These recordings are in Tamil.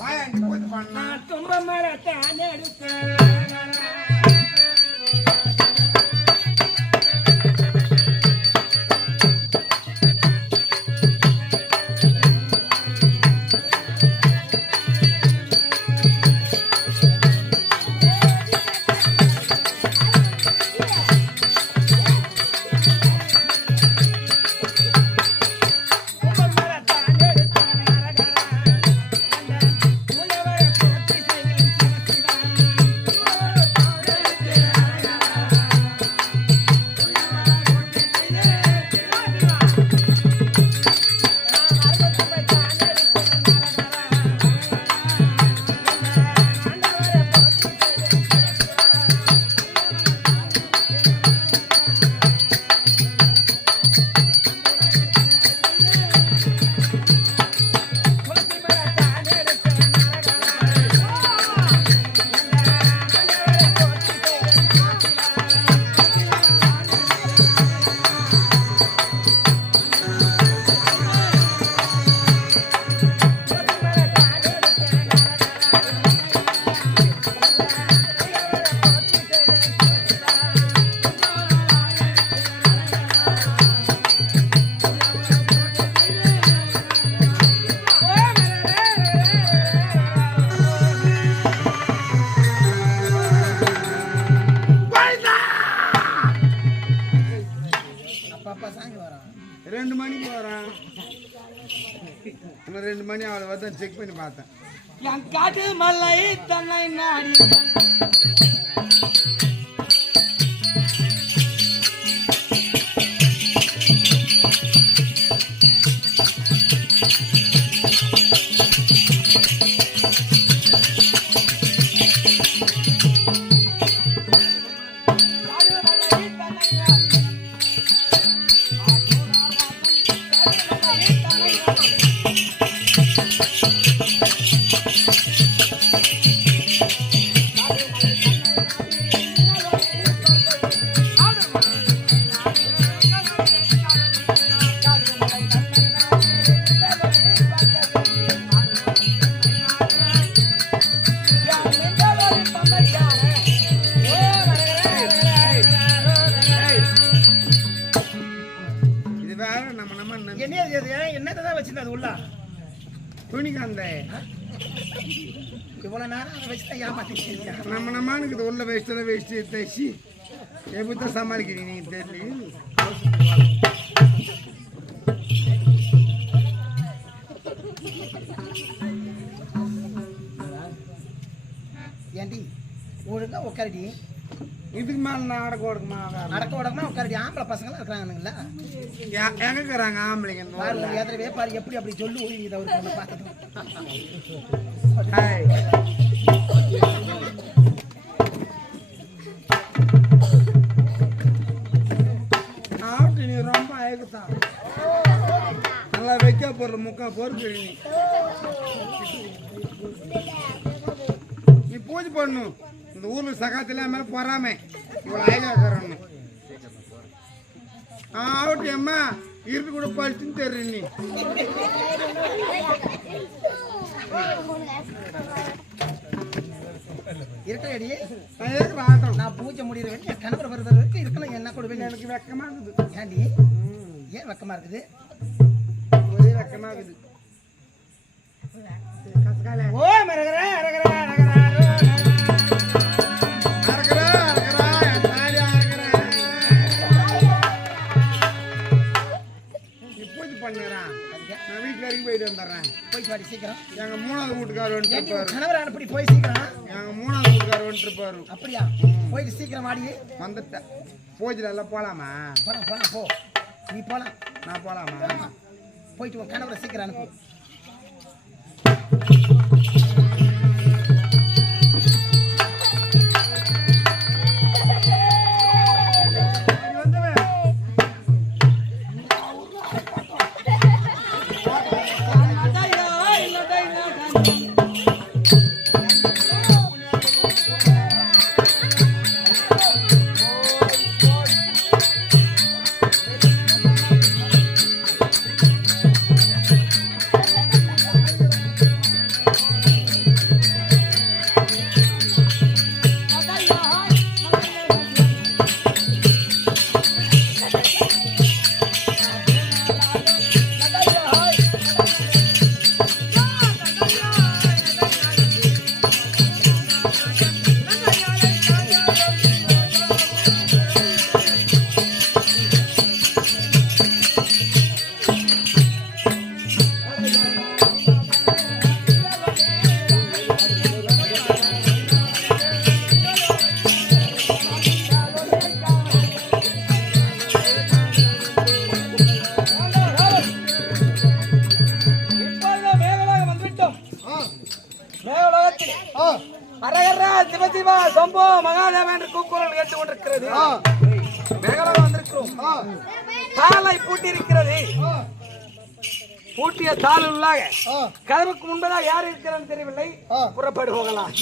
நான் தும்ப மரத்தான் எடுத்தேன் செக் பண்ணி பார்த்தேன் நான் காட்டு மலை தன்னை நாடி என்னதான் வச்சிருந்தது உள்ள துணிக்காந்த இவ்வளவு நேரம் வச்சுதான் ஏமாத்திருக்கீங்க. நம்மனுக்கு உள்ள வேஸ்ட் தைச்சி எப்படி சமாளிக்கிறீங்க நீங்க தெரியல. ஏண்டி ஒழுங்கா உட்காரடி. இதுக்கு மேல நடக்க ஓடக்குமா உட்காரடி. ஆம்பளை பசங்களாம் இருக்கிறாங்கல்ல எங்க இருக்கிறாங்க ஆம்பளைங்க எதிரவே பாரு எப்படி அப்படி சொல்லு இதை ஒரு பார்த்தது. நீ ரொம்ப அழகுதான் நல்லா வைக்க போற முக்கா பொறுப்பு நீ பூஜை பண்ணும். இந்த ஊர்ல சகாத்துல மேல போறாமே இவ்வளவு அழகாக்கிறன்னு ஆவட்டி அம்மா இருக்கு கூட பழிச்சுன்னு தெரியும். நீ இருக்கடி நான் பூஜை முடிகிற வரைக்கும் என் கணவர் வருகிற வரைக்கும் இருக்கணும். என்ன கொடுப்பேன் எனக்கு வெக்கமா இருக்குது. ஏண்டி ஏன் வெக்கமா இருக்குது? ஒரே வெக்கமா இருக்குது. ஓ மரகரா நான் வீட்டுல வரைக்கும் போயிட்டு வந்துடுறேன். போயிட்டு வாடி சீக்கிரம். எங்க மூணாவது வீட்டுக்காரர் கணவர் அனுப்பி போய் சீக்கிரம். எங்க மூணாவது வீட்டுக்காரர் வந்துருப்பாரு. அப்படியா? போயிட்டு சீக்கிரம் வாடி. வந்துட்டேன். பூஜையில எல்லாம் போலாமா? போலாம் போ. நீ போலாம். நான் போலாமா? போயிட்டு உன் கணவரை சீக்கிரம் அனுப்பு. மேலோகத்தில் அரகரா சிவசிவா சம்போ மகாதேவன் என்று கூக்குரல் கேட்டுக் கொண்டிருக்கிறது. மேகலோகம் வந்திருக்கிறோம். தாளை பூட்டி இருக்கிறது. பூட்டிய தாள் உள்ளாக கதவுக்கு முன்பதாக யார் இருக்கிறான்னு தெரியவில்லை. புறப்படு போகலாம்.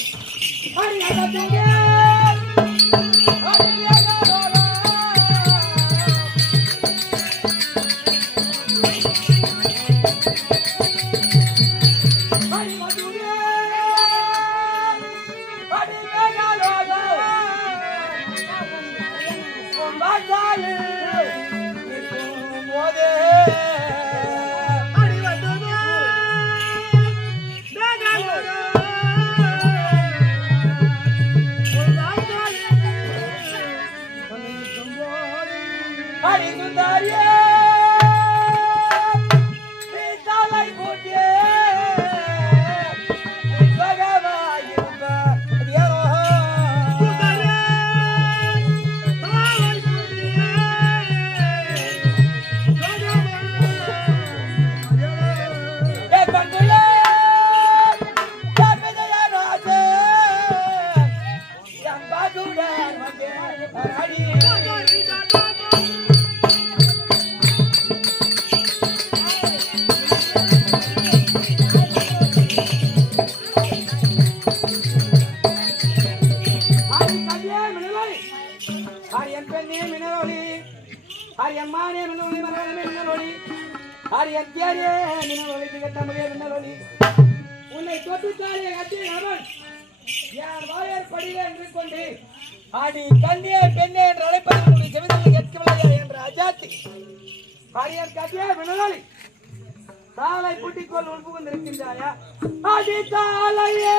உன்னை தொட்டுத்தாலே அவன் யார் வாயர் படியில என்று கொண்டு ஆடி கண்ணியே பெண்ணே என்று அழைப்பது உன்னுடைய செவிதலை கேட்கவில்லையா என்ற அஜாத்தி ஆரியன் கட்டியே வினோலி தாளை பூட்டிக்கொள் உள்புகுந்திருக்கின்றாயா ஆடி தாளையே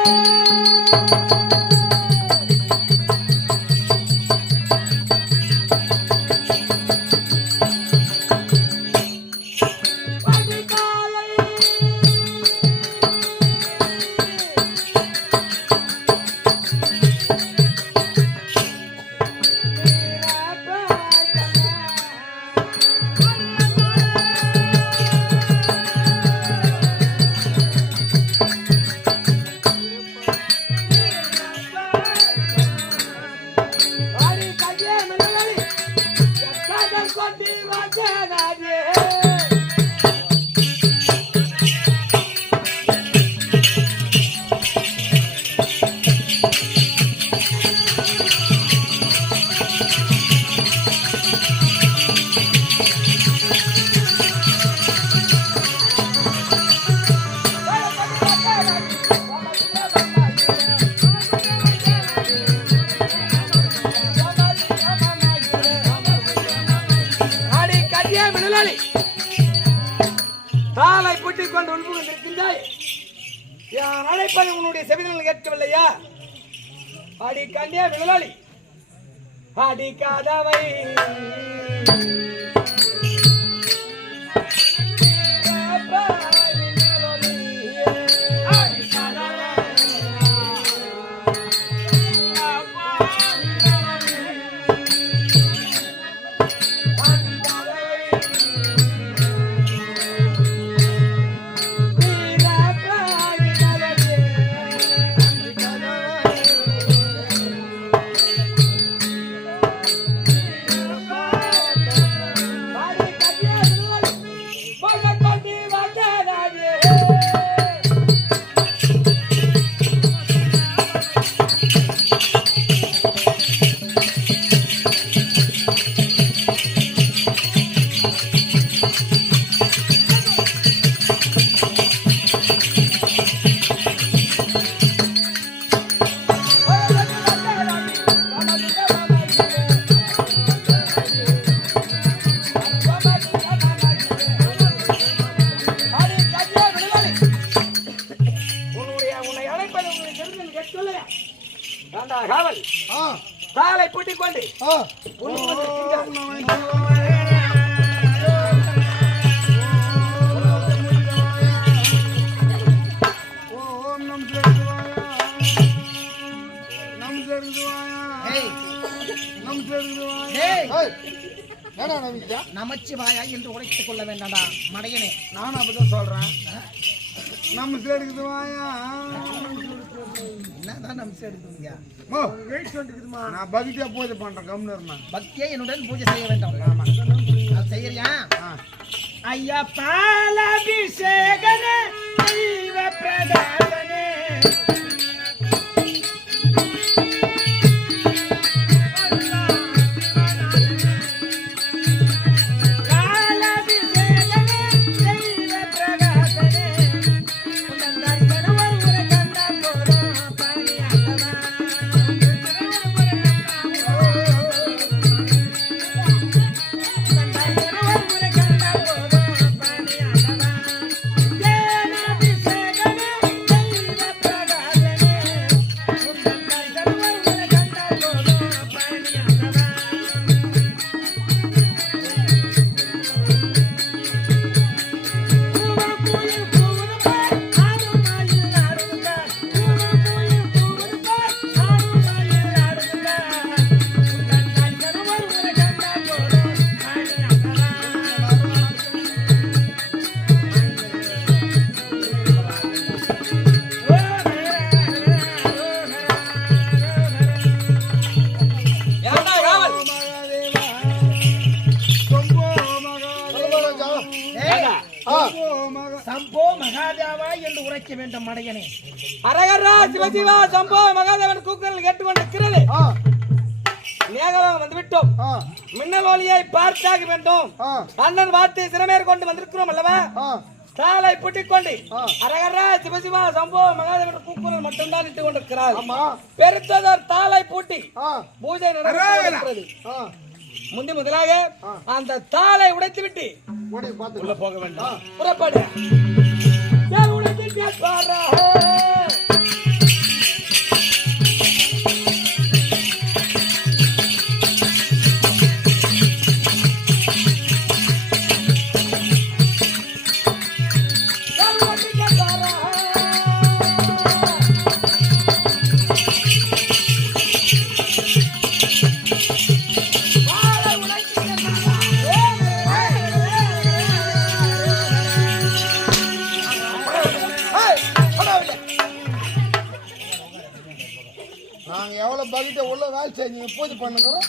தாளை பூட்டிக் கொண்டு உள்புகின்றிருக்கின்றாய். யான் அழைப்பது உன்னுடைய செவிதல் கேட்கவில்லையா? அடி கண்ணிய விழலாளி அடி கதவை தாளை பூட்டிக் கொண்டு நமச்சிவாயா என்று உரைத்துக் கொள்ள வேண்டாம்டா மடையனே. நானும் அப்படிதான் சொல்றேன். நம்ம சேர்க்குது வாயா தான் நம்ம எடுத்துங்க. ஓ நான் பக்தியா பூஜை பண்றேன் கம்னு இருந்தா பக்தியை என்னுடன் பூஜை செய்ய வேண்டும். அது செய்யறியா? ஐயா பாலாபிஷேகனே தெய்வ பிரதானே சம்போ மகாதேவா என்று உரைக்க வேண்டும் மடையனே. அரகரா சிவசிவா சம்போ மகாதேவன் கூக்குரல் கேட்டுக்கொண்டிருக்கிறது. நேகலாம் வந்து விட்டோம். மின்னல் ஒளியை பார்த்தாக வேண்டும். அண்ணன் வார்த்தை சிறமேற் கொண்டு வந்திருக்கிறோம் அல்லவா? தாளை புட்டிக் கொண்டு அரகரா சிவசிவா சம்போ மகாதேவன் கூக்குரல் மட்டும்தான் இட்டு கொண்டிருக்கிறார். பெருத்ததோர் தாளை பூட்டி பூஜை நடக்கிறது. முதலாக அந்த தாளை உடைத்து விட்டு உள்ள போக வேண்டும். புறப்படு. நாங்க எவ்வளவு பகிட்ட உள்ள வேலை செஞ்சு பூஜை பண்ணுறோம்.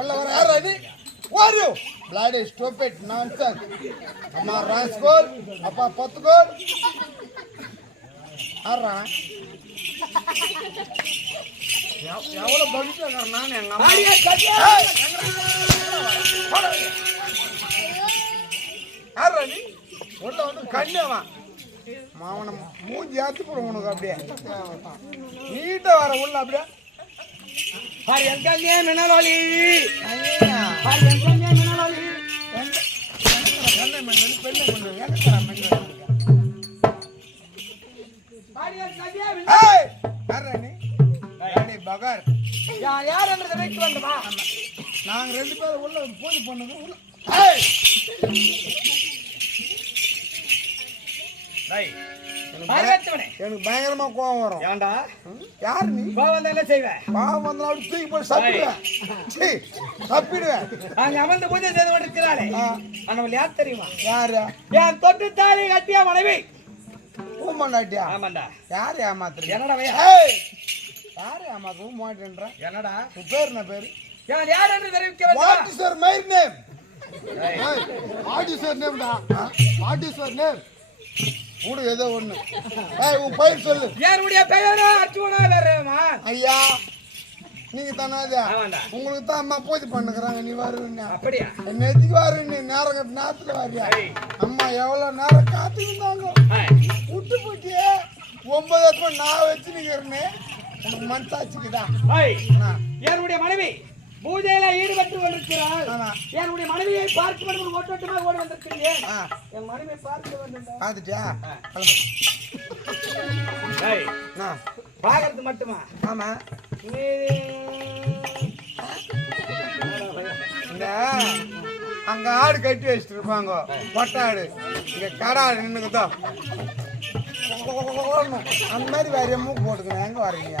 உள்ள வர யாராவது வாரு பிளாடி ஸ்டூபிட் நான்சென்ஸ். அம்மா ராஸ்கோல் அப்பா பத்துகோல் ஆறா எவ்வளவு பகிட்ட நான் எங்க அம்மா யாரா நீ உள்ள வந்து கண்ணேவா மாவன மூஞ்சி ஆத்து போற உனக்கு அப்படியே நீட்ட வர உள்ள அப்படியே மின்னலொலி யார் என்று தெரிவித்து வந்தமா? நாங்க 2 பேரும் உள்ள பூஜை பண்ணுங்க. எனக்கு பயங்கரமா கோவம் வரும். ஏண்டா யாரு நீ? கோவம் என்ன செய்வேன்? பாவம் வந்தா அப்படி தூக்கி போய் சாப்பிடுவேன். தப்பிடுவேன். அங்க அமர்ந்து பூஜை செய்து கொண்டிருக்கிறாளே அவள் யார் தெரியுமா? யாரு? என் தொட்டு தாலி கட்டியா மனைவி. பூமண்டாட்டியா? ஆமாண்டா. யாரு ஏமாத்துற? என்னடா யாரு ஏமாத்தும் மாட்டேன்ற? என்னடா உன் பேர் என்ன பேரு? யார் என்று தெரிவிக்க what is your my name? What is your name டா? What is your name? ஊடு ஏதோ ஒண்ணு. உன் பெயர் சொல்லு. யாருடைய பெயர்? அர்ஜுனா ரஹ்மான். ஐயா நீங்க தானே? உங்களுக்கு தான் அம்மா பூஜை பண்ணுறாங்க. நீ வருவீங்க அப்படியா? நேற்றுக்கு வருவீங்க. நேரத்துல வரியா? அம்மா எவ்வளவு நேரம் காத்துக்கிட்டாங்க. விட்டு போட்டியே 9 நான் வச்சு நிக்கிறேன்னு உனக்கு மனசாச்சுக்குதான். என்னுடைய மனைவி பூஜையில ஈடுபட்டு கொண்டிருக்கிறாள். என்னுடைய மனைவியை பார்க்க வேண்டும் ஓட்டோட்டமாக ஓடி வந்திருக்கிறேன். என் மனைவியை பார்க்க வேண்டும். பார்த்துட்டியா? பாக்குறது மட்டுமா? ஆமா. இந்த அங்க ஆடு கட்டி வச்சுட்டு இருப்பாங்க. கொட்டாடு இங்க கடாடு நின்னுக்குதோ அந்த மாதிரி வேற மூக்கு போட்டுக்கணும். எங்க வரீங்க?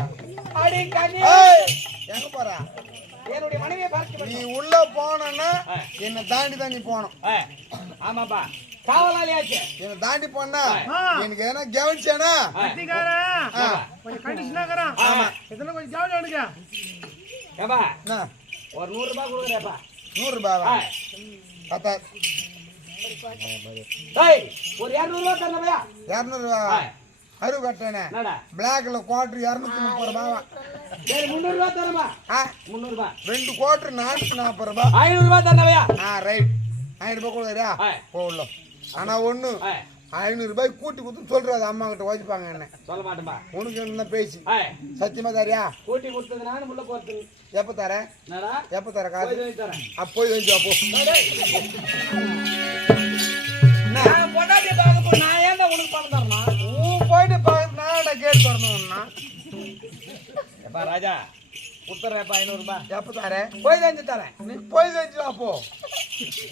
எங்க போற? என்னுடைய மனைவியை பார்க்க நீ உள்ள போனா என்ன தாண்டி தாண்டி போனோம். ஆமாப்பா காவலாளியாச்சு. என்ன தாண்டி போனா எனக்கு எதனா கவனிச்சானா இதெல்லாம் கொஞ்சம் ஜாலியா எடுங்க. ஏப்பா என்ன ஒரு 100 ரூபாய் கொடுக்குறேப்பா. 100 ரூபாவா? பத்தா டேய் ஒரு 200 ரூபாய் தரணும்யா. 200 ரூபாவா? அரு கட்டணே. என்னடா? பிளாக்ல குவார்டர் 230 ரூபாவா? சரி 300 ரூபாய் தரமா. ஆ 300 ரூபாய். 2 குவார்டர் 440 ரூபாய். 500 ரூபாய் தரணும்யா. ரைட். 1000 ரூபாய் கொடுக்குறியா? போடல. ஆனா ஒண்ணு 500 ரூபாய் கூட்டி கொடுத்து சொல்றாது அம்மா கிட்ட ஓதிப்பாங்க என்ன. சொல்ல மாட்டேன்பா. உனக்கு என்ன பேசி சத்தியமா தரியா? கூட்டி கொடுத்தது நான் முள்ள போறது. எப்ப தர? என்னடா? எப்ப தர காசு? போய் தரேன். போய் வெஞ்சு அப்போ. நான் பொண்டாட்டி பாக்க போ. நான் ஏன்டா உனக்கு பணம் தரணும்? போயிட்டு நான் கேட் வரணும்னா. ஏப்பா ராஜா குடுத்துறேப்பா 500 ரூபாய். எப்ப தர? போய் செஞ்சு தரேன். நீ போய் வெஞ்சு அப்போ.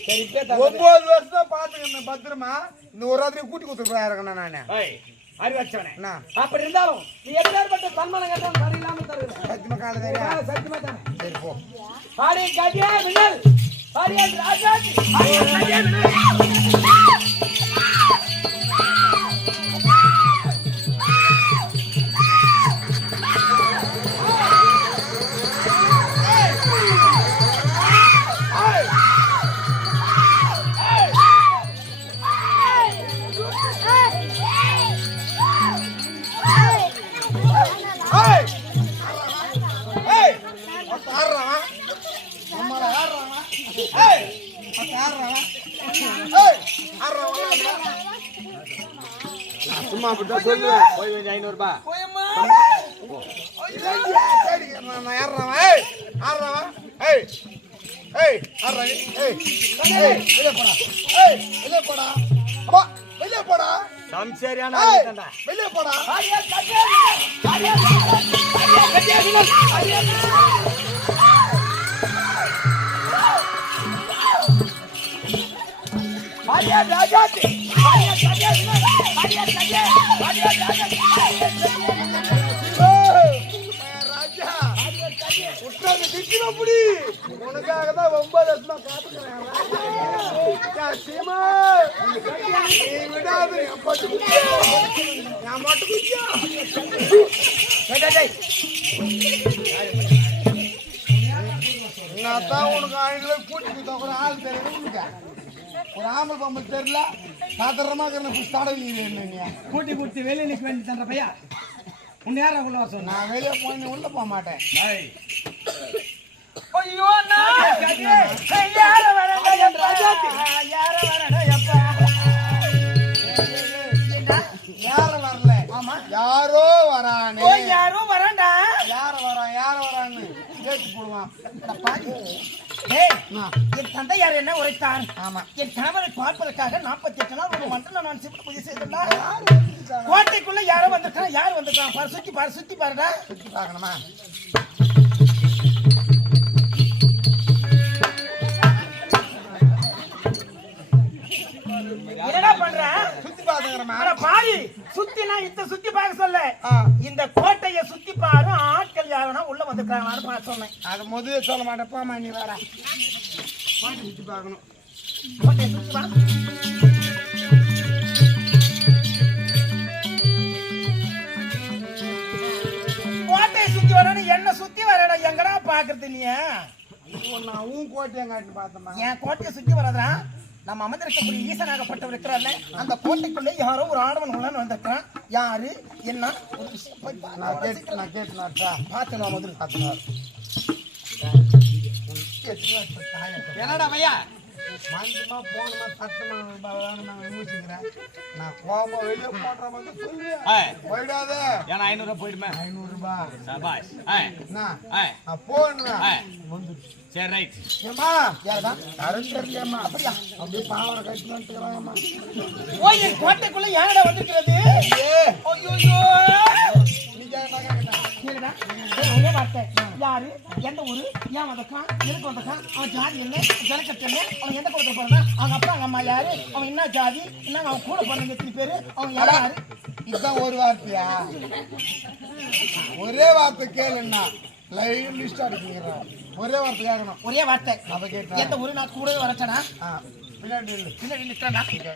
சரி இப்பே தர. 9 வருஷம் பாத்துக்கணும் பத்திரமா. இந்த ஒரு ராத்திரி கூட்டி கொடுத்துருப்பா இருக்கணும் நானு. ஏய் அறிவச்சவனே. என்ன? அப்படி இருந்தாலும் நீ எப்பேற்பட்ட சன்மானம் கேட்டாலும் சரியில்லாம தருவேன். சத்தியமா கால தரியா? சத்தியமா தரேன். சரி போ. பாடி கஜே வினல். பாடி ராஜாஜி. பாடி கஜே வினல். சும்மா அப்படிதான் சொல்லுவேன். போய் 500 ரூபாய். போயம்மா. நான் ஏறுறவன். வெளியே போடா. வெளியே போடா. அப்பா வெளியே போடா. சம்சேரியான ஆளுடா. வெளியே போடா. பாடியா கஜே வினல். பாடியா கஜே வினல். பாடியா பாடியா ராஜாஜி. பாடியா கஜே வினல். பாடியா கஜே. பாடியா ராஜாஜி. ராஜா உட்கார்ந்து திட்டின புடி. உனக்காக தான் 9 வருஷமா காத்துக்கிறேன். சீமா நீ விடாது. என் பட்டு குச்சியா. என் மட்டும் குச்சியா. அதான் உனக்கு 500 கூட்டி கொடுத்தா ஒரு ஆள் தெரியல. உனக்கு ஒரு ஆம்பளை பொம்பளை தெரியல. சாதாரணமா என்ன கூட்டி குடுத்து வெளியே நிக்க வேண்டி தன்ற பையா. உன்னை யாரா உள்ள வர சொன்னா? நான் வெளியே போய் உள்ள போக மாட்டேன். ஐயோ நான் கஜே. யார வரடா ராஜாஜி. யார வரடா அப்பா. யார வரல? ஆமா யாரோ வரானே. ஓ யாரோ வரடா. யார வரான்னு கேட்டு போடுவான். ஏய் என் தந்தை யார் என்ன உரைத்தார்? ஆமா என் கணவரை பார்ப்பதற்காக 48 நாள் ஒரு மண்டல நான் சிவப்பு பூஜை செய்தேன். கோட்டைக்குள்ள யாரோ வந்திருக்கான். யார் வந்திருக்கான் பாரு. சுத்தி பாருடா. சுத்தி பார்க்கணுமா? என்னடா பண்ற? சுத்தி பாத்துக்கிறமா? அட பாவி சுத்தினா இத்த சுத்தி பார்க்க சொல்ல. இந்த கோட்டையை சுத்தி பாரு. ஆட்கள் யாருன்னா உள்ள வந்திருக்காங்களான்னு பார்க்க சொன்னேன். அது முதல்ல சொல்ல மாட்டேன். போமா நீ வேற. கோட்டை சுத்தி பார்க்கணும். கோட்டையை சுத்தி வா. கோட்டையை சுத்தி வரணும். என்ன சுத்தி வரடா. எங்கடா பாக்குறது நீ? நான் உன் கோட்டையை காட்டி பார்த்தேன். என் கோட்டையை சுத்தி வராதா? நம்ம அமர்ந்திருக்கக்கூடிய ஈசனாகப்பட்டவர் இருக்கிறார்ல, அந்த கோட்டைக்குள்ளே யாரோ ஒரு ஆடவன் உள்ள வந்திருக்கான். யாரு என்ன ஒரு விஷயம் போய் நான் கேட்டுனாட்டா பார்த்து நான் முதல்ல என்னடா பையா மந்தமா போனமா தட்டமா மூச்சுக்கிறேன். நான் கோபமா வெளியே போடுற மாதிரி சொல்லுவேன். போயிடாத. ஏன்னா 500 ரூபாய் போயிடுமே. 500 ரூபாய் சபாஷ். நான் போடுவேன். சரி ரைட். ஏமா யாரா அரண்டறியம்மா அப்படியா? அப்படியே பாவர கட்டி வந்துக்கறாம்மா. ஓய் கோட்டைக்குள்ள யாரடா வந்திருக்கிறது? ஐயோ நீ கேட்டா கேளுடா. ஒரே வார்த்தை. யாரு எந்த ஊரு ஏன் வந்தக்கான் எதுக்கு வந்தக்கான் அவன் ஜாதி என்ன ஜனக்கட்டு என்ன அவன் எந்த குலத்துல பிறந்தான் அவங்க அப்பா அவங்க அம்மா யாரு அவன் என்ன ஜாதி என்ன அவன் கூட பிறந்த எத்தனை பேரு அவன் யாரு? இதுதான் ஒரு வார்த்தையா? ஒரே வார்த்தை கேளுன்னா லைவ் லிஸ்ட் அடிக்கிறா. ஒரே வார்த்தை கேட்கணும். ஒரே வார்த்தை. அதை கேட்டா எந்த ஊரு நான் கூடவே வரச்சனா பின்னாடி பின்னாடி நிற்கிறேன்.